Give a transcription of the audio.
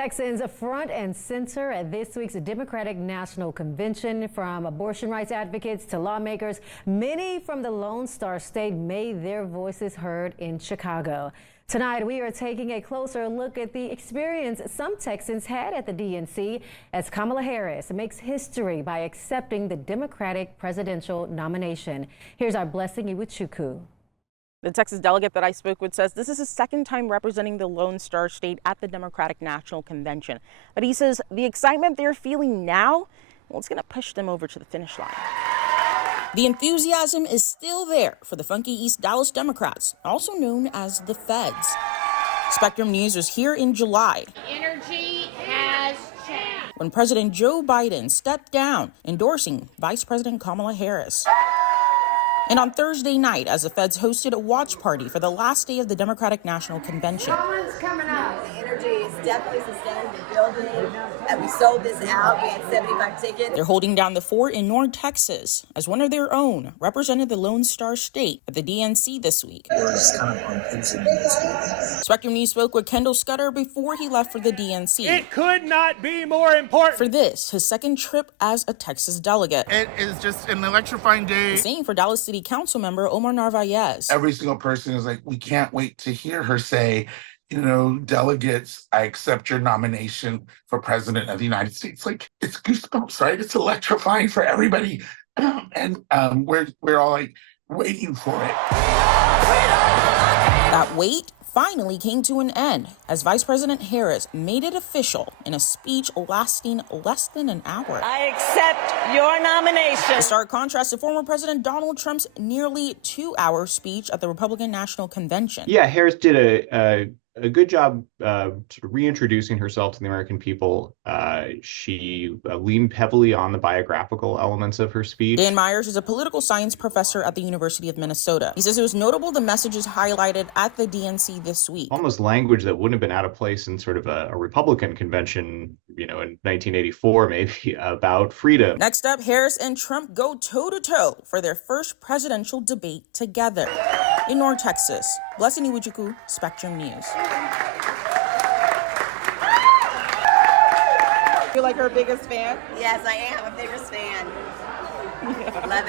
Texans front and center at this week's Democratic National Convention. From abortion rights advocates to lawmakers, many from the Lone Star State made their voices heard in Chicago. Tonight, we are taking a closer look at the experience some Texans had at the DNC as Kamala Harris makes history by accepting the Democratic presidential nomination. Here's our Blessing Iwuchukwu. The Texas delegate that I spoke with says this is his second time representing the Lone Star State at the Democratic National Convention. But he says the excitement they're feeling now, well, it's going to push them over to the finish line. The enthusiasm is still there for the funky East Dallas Democrats, also known as the Feds. Spectrum News was here in July. Energy has changed. When President Joe Biden stepped down, endorsing Vice President Kamala Harris. And on Thursday night, as the Feds hosted a watch party for the last day of the Democratic National Convention. Someone's coming up. The energy is definitely sustained in building. We sold this out. We had 75 tickets. They're holding down the fort in North Texas as one of their own represented the Lone Star State at the DNC this week. Spectrum News spoke with Kendall Scudder before he left for the DNC. It could not be more important. For this, his second trip as a Texas delegate. It is just an electrifying day. Same for Dallas City Council member Omar Narvaez. Every single person is like, we can't wait to hear her say, you know, delegates, I accept your nomination for president of the United States. Like, it's goosebumps, right? It's electrifying for everybody. And we're all like waiting for it. That wait finally came to an end as Vice President Harris made it official in a speech lasting less than an hour. I accept your nomination. A stark contrast to former President Donald Trump's nearly 2-hour speech at the Republican National Convention. Yeah, Harris did a good job sort of reintroducing herself to the American people. She leaned heavily on the biographical elements of her speech. Dan Myers is a political science professor at the University of Minnesota. He says it was notable the messages highlighted at the DNC this week. Almost language that wouldn't have been out of place in sort of a Republican convention, you know, in 1984, maybe, about freedom. Next up, Harris and Trump go toe-to-toe for their first presidential debate together. In North Texas, Blessing Iwuchukwu, Spectrum News. You're like her biggest fan? Yes, I am. I'm a biggest fan. Love it.